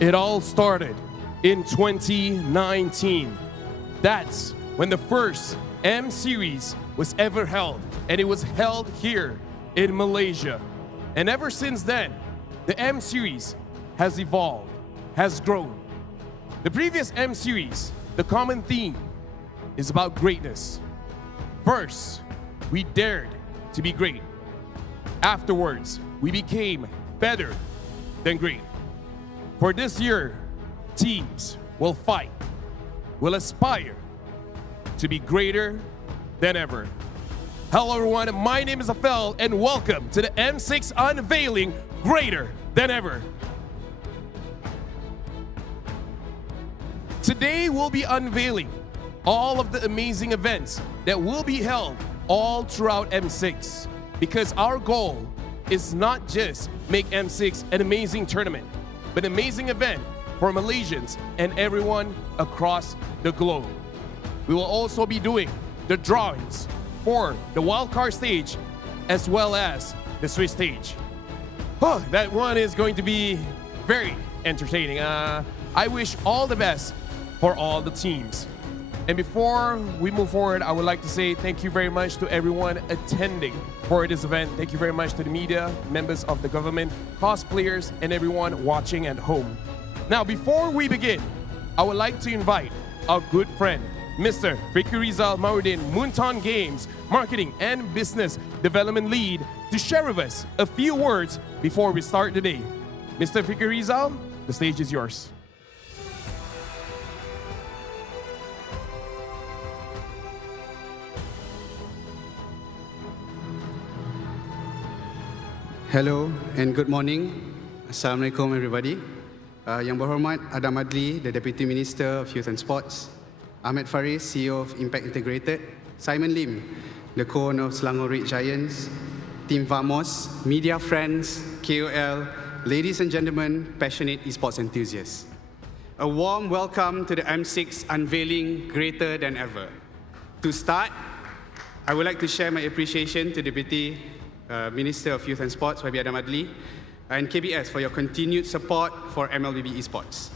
It all started in 2019. That's when the first M Series was ever held, and it was held here in Malaysia. And ever since then, the M Series has evolved, has grown. The previous M Series, the common theme is about greatness. First, we dared to be great. Afterwards, we became better than great. For this year, teams will fight, will aspire to be greater than ever. Hello everyone, my name is Afel and welcome to the M6 Unveiling Greater Than Ever. Today we'll be unveiling all of the amazing events that will be held all throughout M6, because our goal is not just make M6 an amazing tournament, but an amazing event for Malaysians and everyone across the globe. We will also be doing the drawings for the wildcard stage as well as the Swiss stage. Oh, that one is going to be very entertaining. I wish all the best for all the teams. And before we move forward, I would like to say thank you very much to everyone attending for this event. Thank you very much to the media, members of the government, cosplayers, and everyone watching at home. Now, before we begin, I would like to invite our good friend, Mr. Fikri Rizal Maudin, Munton Games Marketing and Business Development Lead, to share with us a few words before we start the day. Mr. Fikri Rizal, the stage is yours. Hello and good morning. Assalamualaikum everybody. Yang berhormat Adam Adli, the Deputy Minister of Youth and Sports, Ahmed Faris, CEO of Impact Integrated, Simon Lim, the co-owner of Selangor Red Giants, Team Vamos, media friends, KOL, ladies and gentlemen, passionate esports enthusiasts. A warm welcome to the M6 Unveiling Greater Than Ever. To start, I would like to share my appreciation to Deputy Minister of Youth and Sports, YB Adam Adli, and KBS for your continued support for MLBB Esports.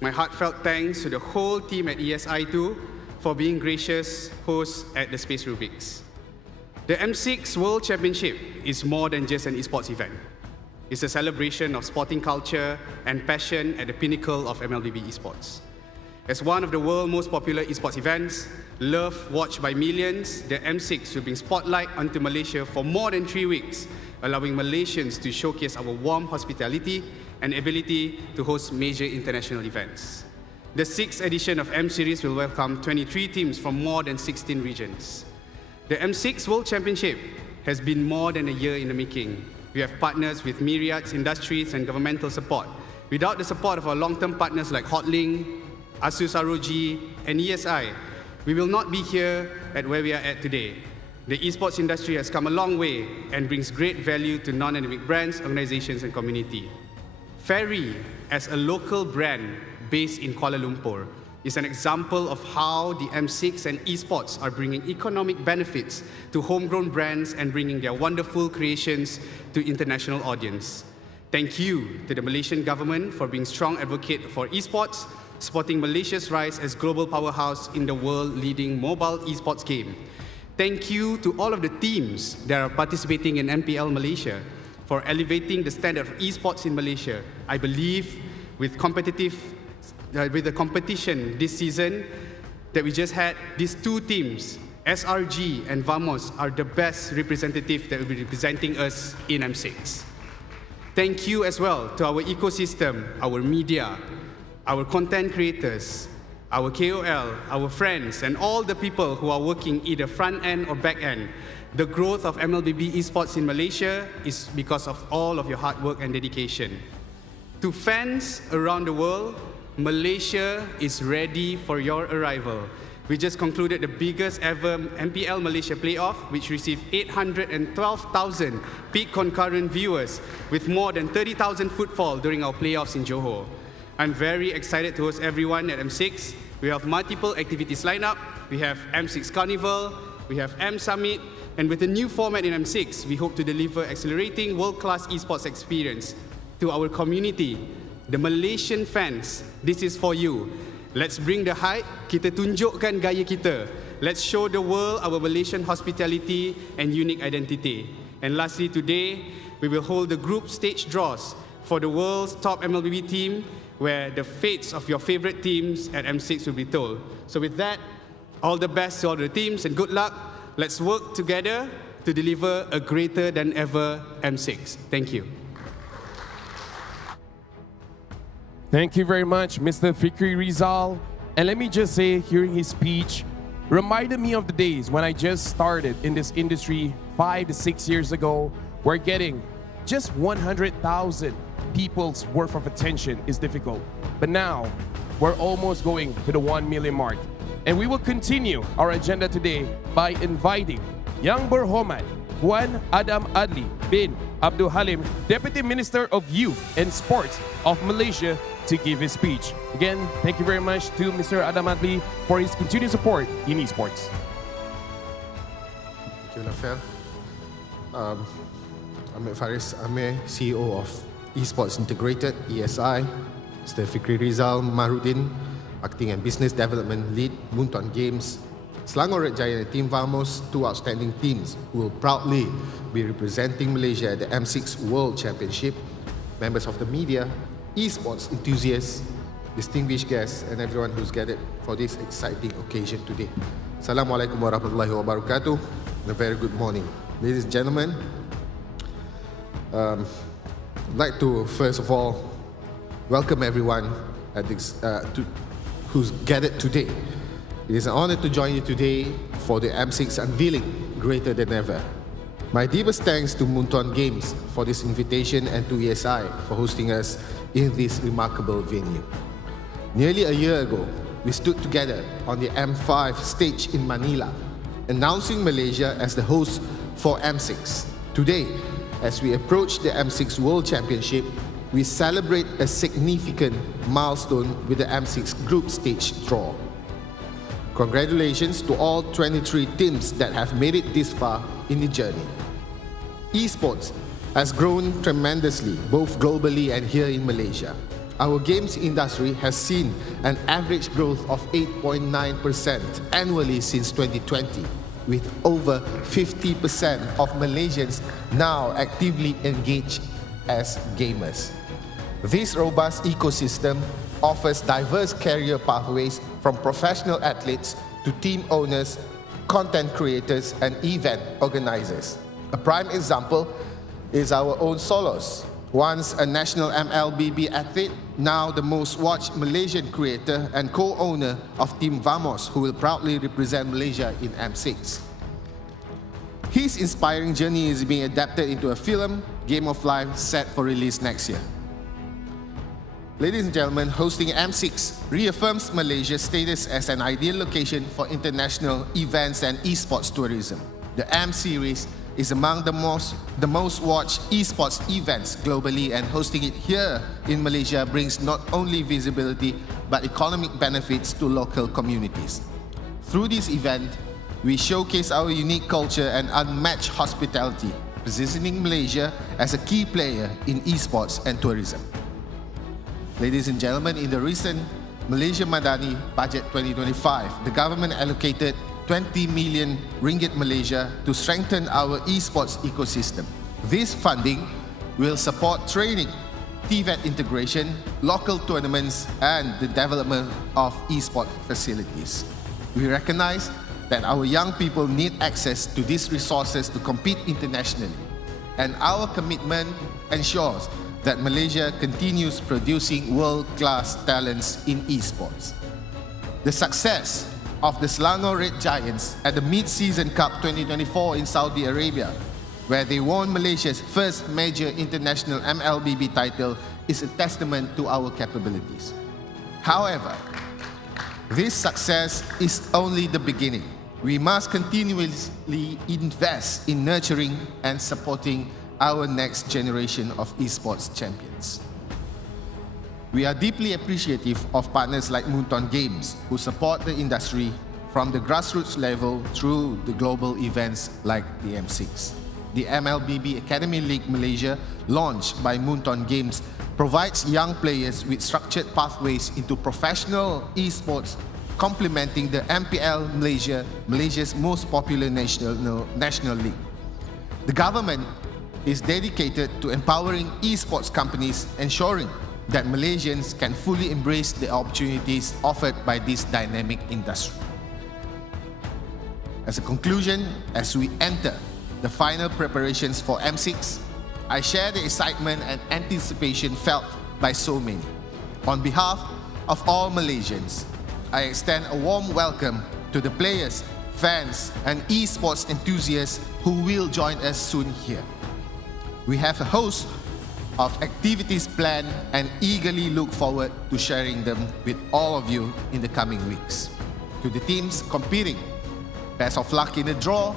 My heartfelt thanks to the whole team at ESI2 for being gracious hosts at the Space Rubiks. The M6 World Championship is more than just an esports event. It's a celebration of sporting culture and passion at the pinnacle of MLBB Esports. As one of the world's most popular esports events, loved, watched by millions, the M6 will bring spotlight onto Malaysia for more than 3 weeks, allowing Malaysians to showcase our warm hospitality and ability to host major international events. The 6th edition of M Series will welcome 23 teams from more than 16 regions. The M6 World Championship has been more than a year in the making. We have partners with myriad industries and governmental support. Without the support of our long-term partners like Hotlink, Asus ROG, and ESI, we will not be here at where we are at today. The esports industry has come a long way and brings great value to non-endemic brands, organizations, and community. Ferry, as a local brand based in Kuala Lumpur, is an example of how the M6 and esports are bringing economic benefits to homegrown brands and bringing their wonderful creations to international audience. Thank you to the Malaysian government for being strong advocate for esports, supporting Malaysia's rise as global powerhouse in the world-leading mobile esports game. Thank you to all of the teams that are participating in MPL Malaysia for elevating the standard of esports in Malaysia. I believe with the competition this season that we just had, these two teams, SRG and Vamos, are the best representative that will be representing us in M6. Thank you as well to our ecosystem, our media, our content creators, our KOL, our friends, and all the people who are working either front end or back end. The growth of MLBB esports in Malaysia is because of all of your hard work and dedication. To fans around the world, Malaysia is ready for your arrival. We just concluded the biggest ever MPL Malaysia playoff, which received 812,000 peak concurrent viewers with more than 30,000 footfall during our playoffs in Johor. I'm very excited to host everyone at M6. We have multiple activities lined up. We have M6 Carnival, we have M Summit, and with the new format in M6, we hope to deliver accelerating world-class esports experience to our community, The Malaysian fans, this is for you. Let's bring the hype, kita tunjukkan gaya kita. Let's show the world our Malaysian hospitality and unique identity. And lastly, today, we will hold the group stage draws for the world's top MLBB team, where the fates of your favorite teams at M6 will be told. So with that, all the best to all the teams and good luck. Let's work together to deliver a greater than ever M6. Thank you. Thank you very much, Mr. Fikri Rizal. And let me just say, hearing his speech reminded me of the days when I just started in this industry 5 to 6 years ago, where getting just 100,000 people's worth of attention is difficult. But now, we're almost going to the 1 million mark. And we will continue our agenda today by inviting Yang Berhormat Puan Adam Adli bin Abdul Halim, Deputy Minister of Youth and Sports of Malaysia, to give his speech. Again, thank you very much to Mr. Adam Adli for his continued support in esports. Thank you, Lafel. Ahmed Faris Amir, CEO of Esports Integrated, ESI. Mr. Fikri Rizal Mahrudin, Marketing and Business Development Lead, Munton Games. Selangor Red Giant and Team Vamos, two outstanding teams who will proudly be representing Malaysia at the M6 World Championship. Members of the media, esports enthusiasts, distinguished guests, and everyone who's gathered for this exciting occasion today. Assalamualaikum warahmatullahi wabarakatuh. And a very good morning. Ladies and gentlemen, I'd like to first of all welcome everyone at this, who's gathered today. It is an honor to join you today for the M6 Unveiling, greater than ever. My deepest thanks to Munton Games for this invitation and to ESI for hosting us in this remarkable venue. Nearly a year ago, we stood together on the M5 stage in Manila, announcing Malaysia as the host for M6. Today, as we approach the M6 World Championship, we celebrate a significant milestone with the M6 group stage draw. Congratulations to all 23 teams that have made it this far in the journey. Esports has grown tremendously, both globally and here in Malaysia. Our games industry has seen an average growth of 8.9% annually since 2020, with over 50% of Malaysians now actively engaged as gamers. This robust ecosystem offers diverse career pathways from professional athletes to team owners, content creators, and event organizers. A prime example is our own Solos, once a national MLBB athlete, now the most watched Malaysian creator and co-owner of Team Vamos, who will proudly represent Malaysia in M6. His inspiring journey is being adapted into a film, Game of Life, set for release next year. Ladies and gentlemen, hosting M6 reaffirms Malaysia's status as an ideal location for international events and esports tourism. The M Series is among the most watched esports events globally, and hosting it here in Malaysia brings not only visibility but economic benefits to local communities. Through this event, we showcase our unique culture and unmatched hospitality, positioning Malaysia as a key player in esports and tourism. Ladies and gentlemen, in the recent Malaysia Madani Budget 2025, the government allocated 20 million ringgit Malaysia to strengthen our esports ecosystem. This funding will support training, TVET integration, local tournaments, and the development of esports facilities. We recognize that our young people need access to these resources to compete internationally, and our commitment ensures that Malaysia continues producing world-class talents in esports. The success of the Selangor Red Giants at the Mid-Season Cup 2024 in Saudi Arabia, where they won Malaysia's first major international MLBB title, is a testament to our capabilities. However, this success is only the beginning. We must continuously invest in nurturing and supporting our next generation of esports champions. We are deeply appreciative of partners like Munton Games, who support the industry from the grassroots level through the global events like the M6. the MLBB Academy League Malaysia, launched by Moonton Games, provides young players with structured pathways into professional esports, complementing the MPL Malaysia, Malaysia's most popular national league. The government is dedicated to empowering esports companies, ensuring that Malaysians can fully embrace the opportunities offered by this dynamic industry. As a conclusion, as we enter the final preparations for M6, I share the excitement and anticipation felt by so many. On behalf of all Malaysians, I extend a warm welcome to the players, fans, and esports enthusiasts who will join us soon here. We have a host of activities planned and eagerly look forward to sharing them with all of you in the coming weeks. To the teams competing, best of luck in the draw,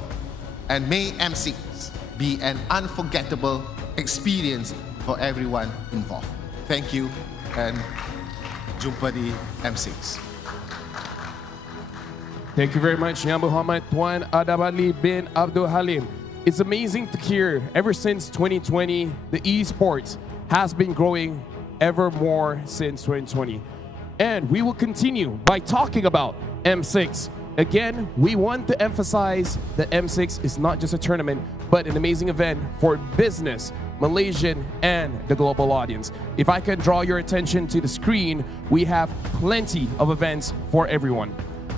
and may M6 be an unforgettable experience for everyone involved. Thank you, and jumpa di M6. Thank you very much, Yang Muhammad Tuan Adam Ali bin Abdul Halim. It's amazing to hear, ever since 2020, the esports has been growing ever more since 2020. And we will continue by talking about M6. Again, we want to emphasize that M6 is not just a tournament, but an amazing event for business, Malaysian, and the global audience. If I can draw your attention to the screen, we have plenty of events for everyone.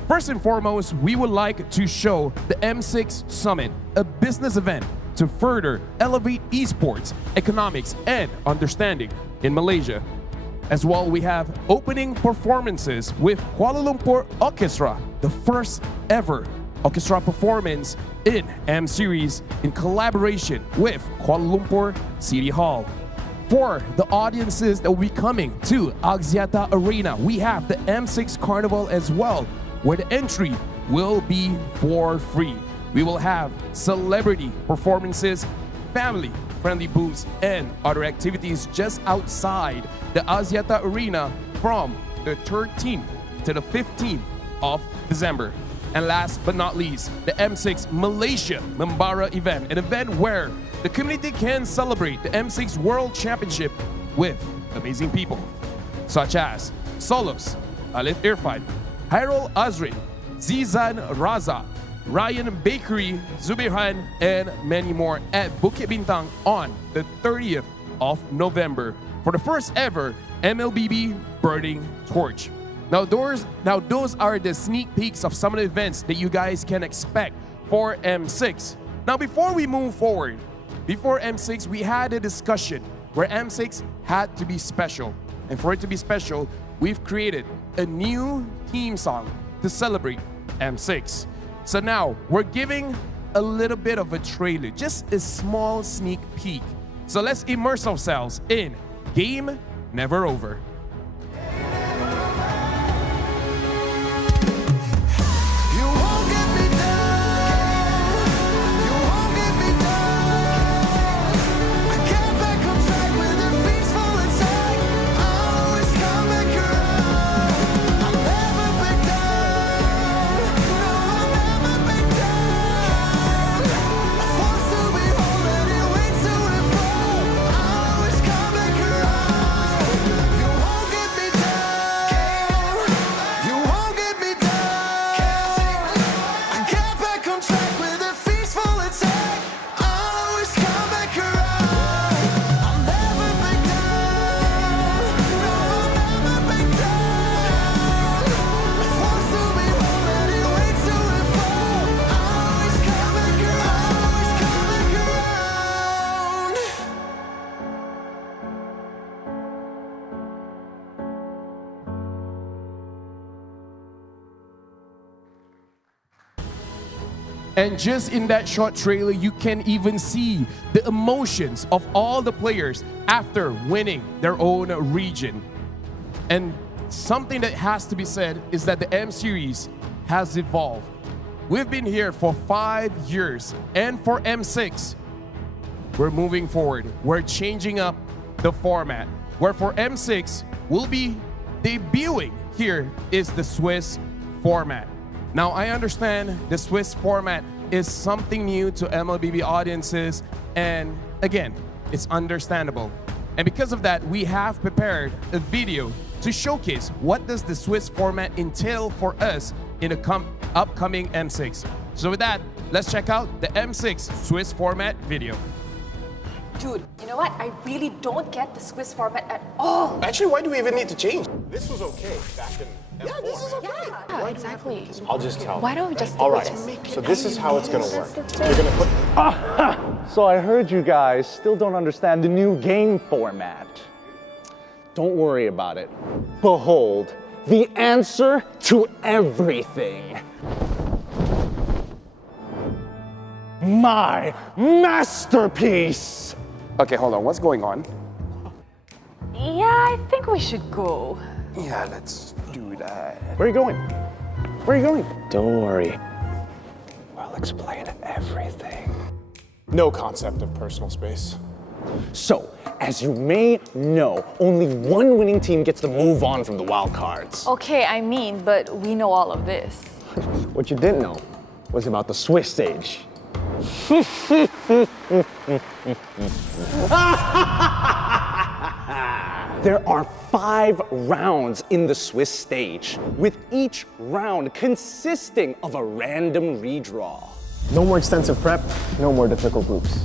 First and foremost, we would like to show the M6 Summit, a business event to further elevate esports, economics, and understanding in Malaysia. As well, we have opening performances with Kuala Lumpur Orchestra, the first ever orchestra performance in M Series in collaboration with Kuala Lumpur City Hall. For the audiences that will be coming to Axiata Arena, we have the M6 Carnival as well, where the entry will be for free. We will have celebrity performances, family-friendly booths, and other activities just outside the Axiata Arena from the 13th to the 15th of December. And last but not least, the M6 Malaysia Membara event, an event where the community can celebrate the M6 World Championship with amazing people, such as Solos, Alif Irfan, Hairul Azrin, Zizan Raza, Ryan Bakery, Zubirhan, and many more at Bukit Bintang on the 30th of November for the first ever MLBB Burning Torch. Now those are the sneak peeks of some of the events that you guys can expect for M6. Now before we move forward, before M6, we had a discussion where M6 had to be special. And for it to be special, we've created a new theme song to celebrate M6. So now we're giving a little bit of a trailer, just a small sneak peek. So let's immerse ourselves in Game Never Over. And just in that short trailer, you can even see the emotions of all the players after winning their own region. And something that has to be said is that the M Series has evolved. We've been here for 5 years, and for M6, we're moving forward. We're changing up the format, where for M6, we'll be debuting here is the Swiss format. Now, I understand the Swiss format is something new to MLBB audiences, and again, it's understandable. And because of that, we have prepared a video to showcase what does the Swiss format entail for us in the upcoming M6. So with that, let's check out the M6 Swiss format video. Dude, you know what? I really don't get the Swiss format at all. Actually, why do we even need to change? This was okay back in M4. Yeah, this is okay. Yeah, exactly. I'll just tell. Why don't we just All right, so this is how it's gonna work. You're gonna put... So I heard you guys still don't understand the new game format. Don't worry about it. Behold, the answer to everything. My masterpiece! Okay, hold on, what's going on? Yeah, I think we should go. Yeah, let's do that. Where are you going? Where are you going? Don't worry. I'll explain everything. No concept of personal space. So, as you may know, only one winning team gets to move on from the wild cards. Okay, I mean, but we know all of this. What you didn't know was about the Swiss stage. There are 5 rounds in the Swiss stage, with each round consisting of a random redraw. No more extensive prep, no more difficult groups.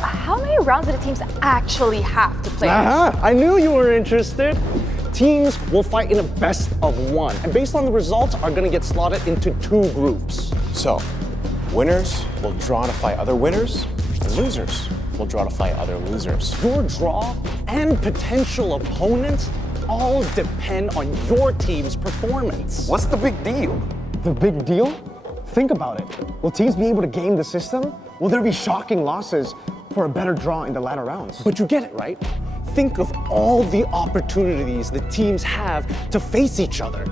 How many rounds do the teams actually have to play? I knew you were interested. Teams will fight in a best of 1, and based on the results are gonna get slotted into 2 groups. So, winners will draw to fight other winners, and losers will draw to fight other losers. Your draw and potential opponents all depend on your team's performance. What's the big deal? The big deal? Think about it. Will teams be able to game the system? Will there be shocking losses for a better draw in the latter rounds? But you get it, right? Think of all the opportunities the teams have to face each other.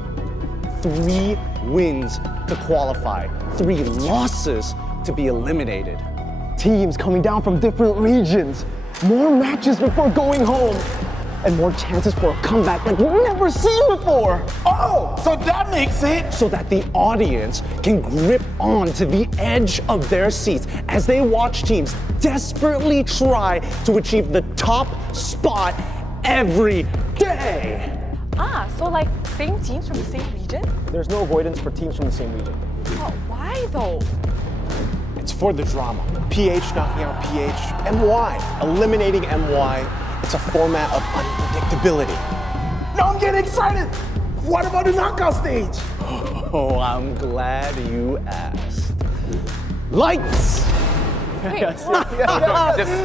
3 wins to qualify, 3 losses to be eliminated. Teams coming down from different regions, more matches before going home, and more chances for a comeback like we've never seen before. Oh, so that makes it. So that the audience can grip on to the edge of their seats as they watch teams desperately try to achieve the top spot every day. So like same teams from the same region? There's no avoidance for teams from the same region. Oh, why though? It's for the drama. PH knocking out PH, MY eliminating MY. It's a format of unpredictability. Now I'm getting excited. What about the knockout stage? Oh, I'm glad you asked. Lights! Wait, Just relax. Listen,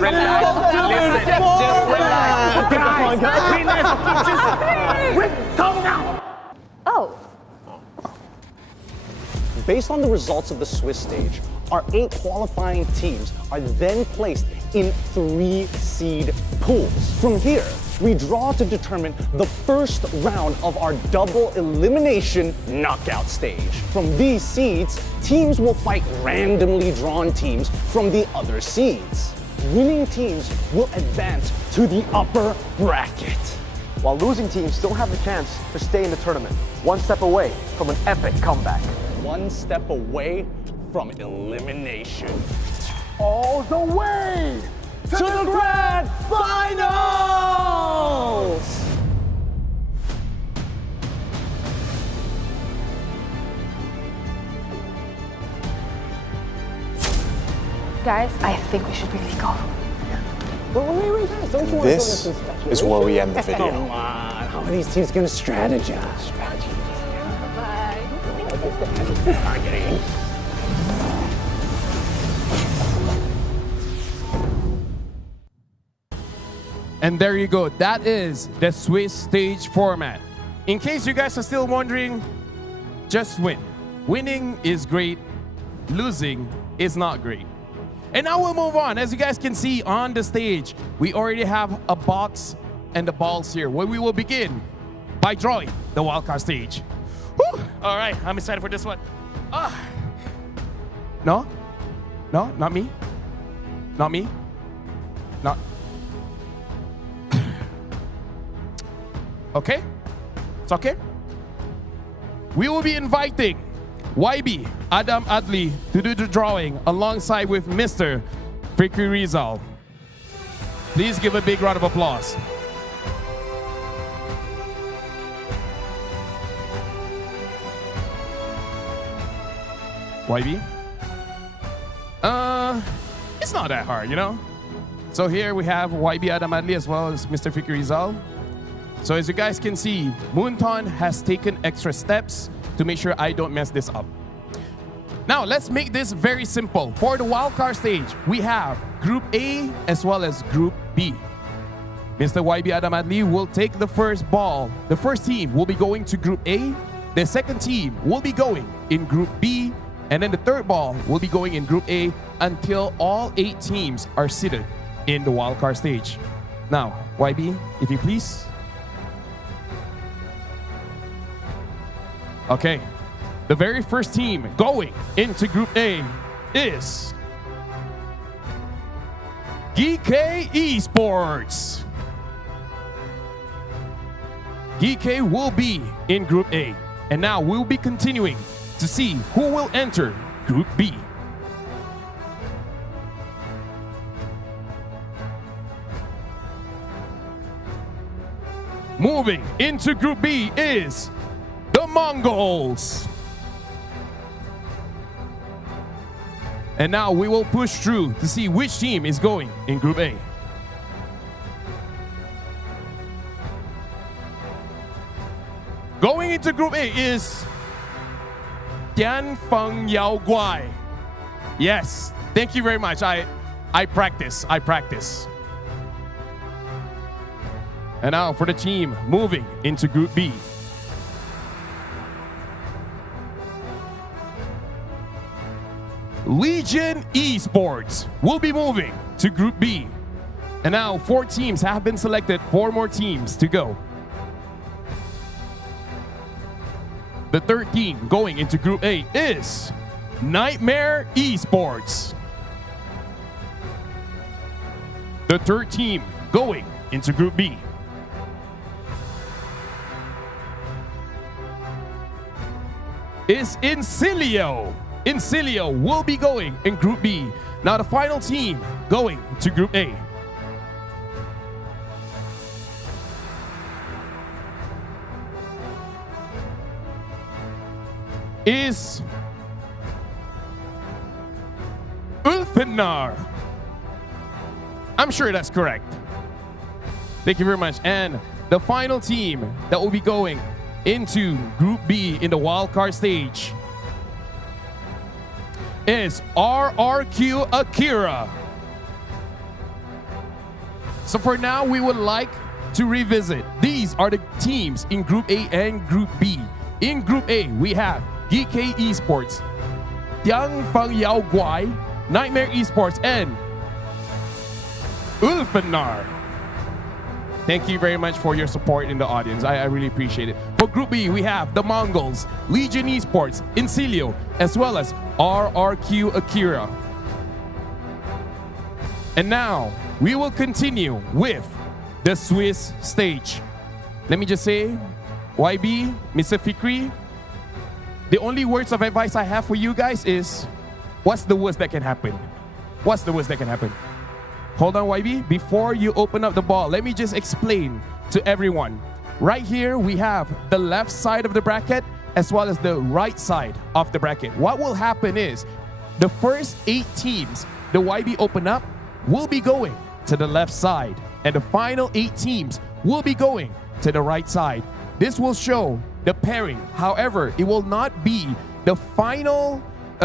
just relax. Guys, calm down! oh, Based on the results of the Swiss stage, our 8 qualifying teams are then placed in 3 seed pools. From here, we draw to determine the first round of our double elimination knockout stage. From these seeds, teams will fight randomly drawn teams from the other seeds. Winning teams will advance to the upper bracket, While losing teams still have the chance to stay in the tournament, one step away from an epic comeback. 1 step away from elimination. All the way To the grand finals! guys, I think we should really go. Wait, guys, don't you want This to go to is where we end the video. Come on, how are these teams gonna strategize? Targeting. And there you go. That is the Swiss stage format. In case you guys are still wondering, just win. Winning is great. Losing is not great. And now we'll move on. As you guys can see on the stage, we already have a box and the balls here, where we will begin by drawing the wildcard stage. Whew. All right, I'm excited for this one. No? No, not me. Not me. Not. Okay? It's okay? We will be inviting YB Adam Adli to do the drawing alongside with Mr. Fikri Rizal. Please give a big round of applause. YB? It's not that hard, you know? So here we have YB Adam Adli as well as Mr. Fikri Rizal. So as you guys can see, Moonton has taken extra steps to make sure I don't mess this up. Now let's make this very simple. For the wildcard stage, we have Group A as well as Group B. Mr. YB Adam Adli will take the first ball. The first team will be going to Group A. The second team will be going in Group B. And then the third ball will be going in Group A until all 8 teams are seated in the wildcard stage. Now, YB, if you please. Okay, the very first team going into Group A is GK Esports. GK will be in Group A. And now we'll be continuing to see who will enter Group B. Moving into Group B is the Mongols. And now we will push through to see which team is going in Group A. Going into Group A is Tianfeng Yao Guai. Yes, thank you very much. I practice. And now for the team moving into Group B. Legion Esports will be moving to Group B. And now 4 teams have been selected, 4 more teams to go. The third team going into Group A is Nightmare Esports. The third team going into Group B is Incilio. Incilio will be going in Group B. Now the final team going to Group A is Ulfenar. I'm sure that's correct. Thank you very much. And the final team that will be going into Group B in the wildcard stage is RRQ Akira. So for now, we would like to revisit. These are the teams in Group A and Group B. In Group A, we have GK Esports, Tianfeng Yao Guai, Nightmare Esports, and Ulfenar. Thank you very much for your support in the audience. I really appreciate it. For Group B, we have the Mongols, Legion Esports, Incilio, as well as RRQ Akira. And now, we will continue with the Swiss stage. Let me just say, YB, Mr. Fikri, the only words of advice I have for you guys is, what's the worst that can happen? What's the worst that can happen? Hold on, YB. Before you open up the ball, let me just explain to everyone. Right here, we have the left side of the bracket as well as the right side of the bracket. What will happen is the first 8 teams the YB open up will be going to the left side, and the final 8 teams will be going to the right side. This will show the pairing. However, it will not be the final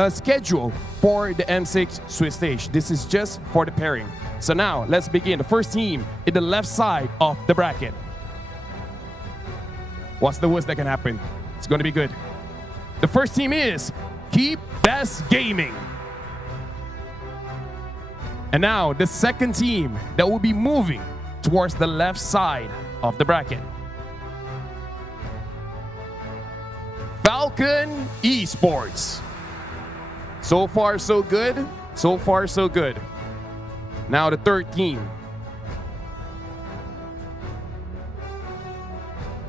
schedule for the M6 Swiss stage. This is just for the pairing. So now, let's begin. The first team in the left side of the bracket. What's the worst that can happen? It's going to be good. The first team is Keep Best Gaming. And now, the second team that will be moving towards the left side of the bracket. Falcon Esports. So far, so good. So far, so good. Now the third team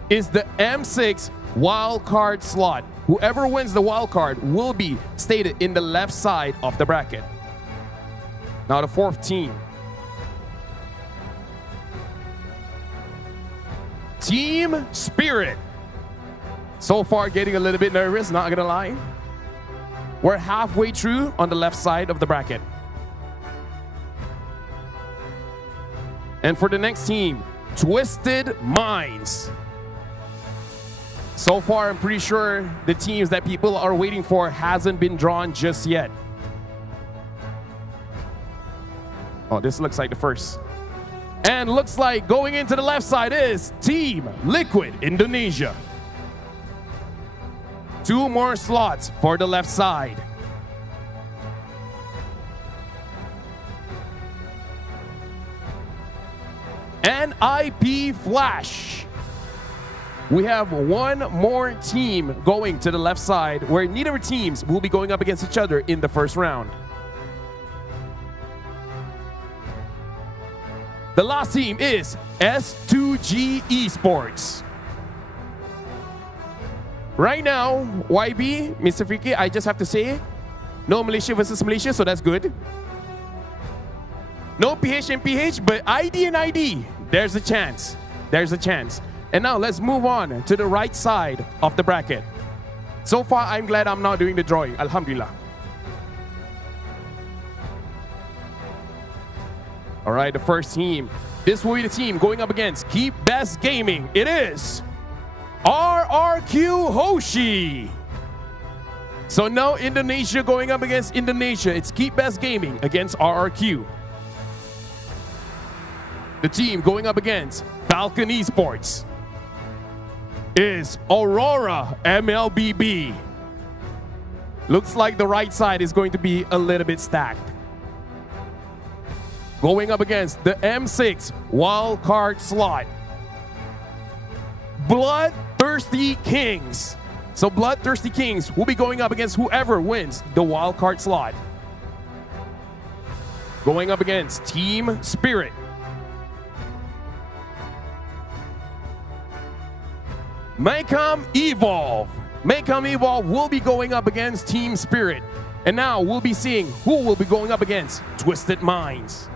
is the M6 wildcard slot. whoever wins the wild card will be stated in the left side of the bracket. Now the fourth team. Team Spirit. So far getting a little bit nervous, not gonna lie. We're halfway through on the left side of the bracket. And for the next team, Twisted Minds. So far, I'm pretty sure the teams that people are waiting for hasn't been drawn just yet. Oh, this looks like the first. And looks like going into the left side is Team Liquid Indonesia. 2 more slots for the left side. NIP Flash. We have one more team going to the left side where neither teams will be going up against each other in the first round. The last team is S2G Esports. Right now, YB, Mr. Freaky, I just have to say, no Malaysia versus Malaysia, so that's good. No PH and PH, but ID and ID. There's a chance. There's a chance. And now let's move on to the right side of the bracket. So far, I'm glad I'm not doing the drawing. Alhamdulillah. All right, the first team. This will be the team going up against Keep Best Gaming. It is RRQ Hoshi. So now Indonesia going up against Indonesia. It's Keep Best Gaming against RRQ. The team going up against Falcon Esports is Aurora MLBB. Looks like the right side is going to be a little bit stacked. Going up against the M6 wildcard slot, Bloodthirsty Kings. So Bloodthirsty Kings will be going up against whoever wins the wildcard slot. Going up against Team Spirit. Maycom Evolve. Maycom Evolve will be going up against Team Spirit. And now we'll be seeing who will be going up against Twisted Minds.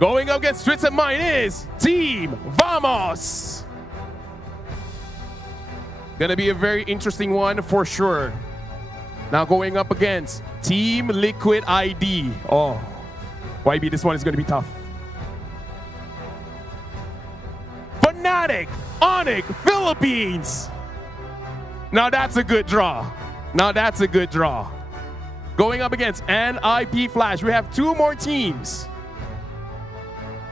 Going up against Twisted Mind is Team Vamos. Gonna be a very interesting one for sure. Now going up against Team Liquid ID. Oh, YB, this one is gonna be tough. Fnatic, Onyx, Philippines. Now that's a good draw. Now that's a good draw. Going up against NIP Flash. We have 2 more teams.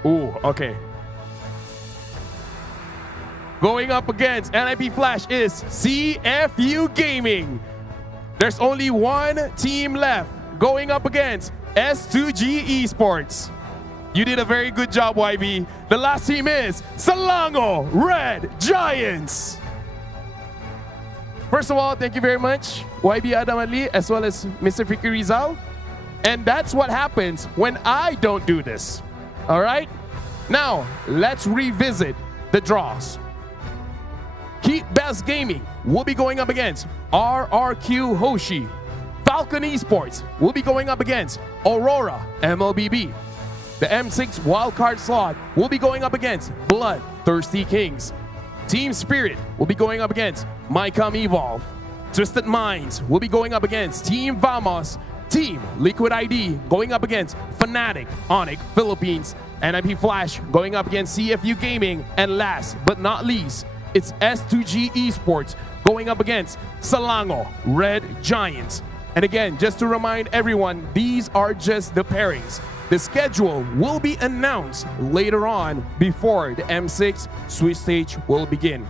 Ooh, okay. Going up against NIP Flash is CFU Gaming. There's only 1 team left going up against S2G Esports. You did a very good job, YB. The last team is Selangor Red Giants. First of all, thank you very much, YB Adam Ali, as well as Mr. Fikri Rizal. And that's what happens when I don't do this. All right? Now, let's revisit the draws. Keep Best Gaming will be going up against RRQ Hoshi. Falcon Esports will be going up against Aurora MLBB. The M6 wildcard slot will be going up against Bloodthirsty Kings. Team Spirit will be going up against Maycom Evolve. Twisted Minds will be going up against Team Vamos. Team Liquid ID going up against Fnatic, Onyx, Philippines. NIP Flash going up against CFU Gaming. And last but not least, it's S2G Esports going up against Selangor Red Giants. And again, just to remind everyone, these are just the pairings. The schedule will be announced later on before the M6 Swiss stage will begin.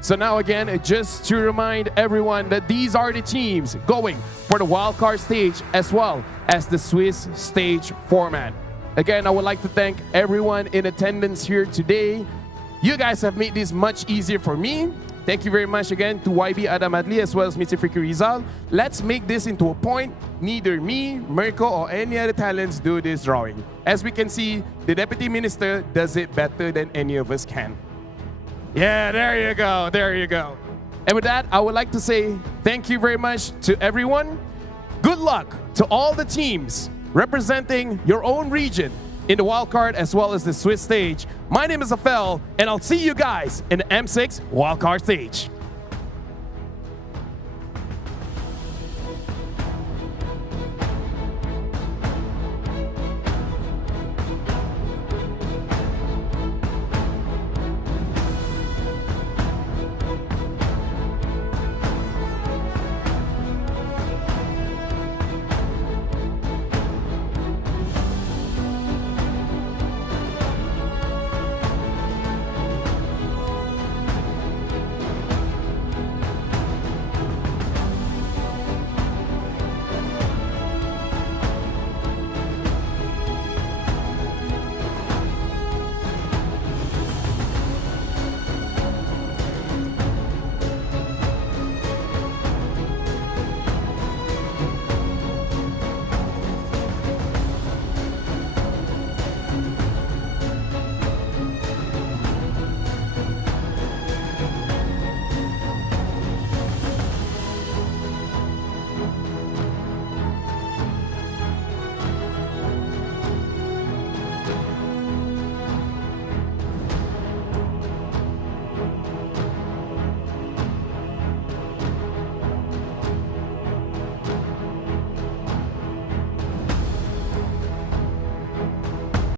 So now again, just to remind everyone that these are the teams going for the wildcard stage as well as the Swiss stage format. Again, I would like to thank everyone in attendance here today. You guys have made this much easier for me. Thank you very much again to YB Adam Adli as well as Mr. Fikri Rizal. Let's make this into a point. Neither me, Mirko, or any other talents do this drawing. As we can see, the Deputy Minister does it better than any of us can. Yeah, there you go, there you go. And with that, I would like to say thank you very much to everyone. Good luck to all the teams representing your own region in the wildcard as well as the Swiss stage. My name is Afel, and I'll see you guys in the M6 wildcard stage.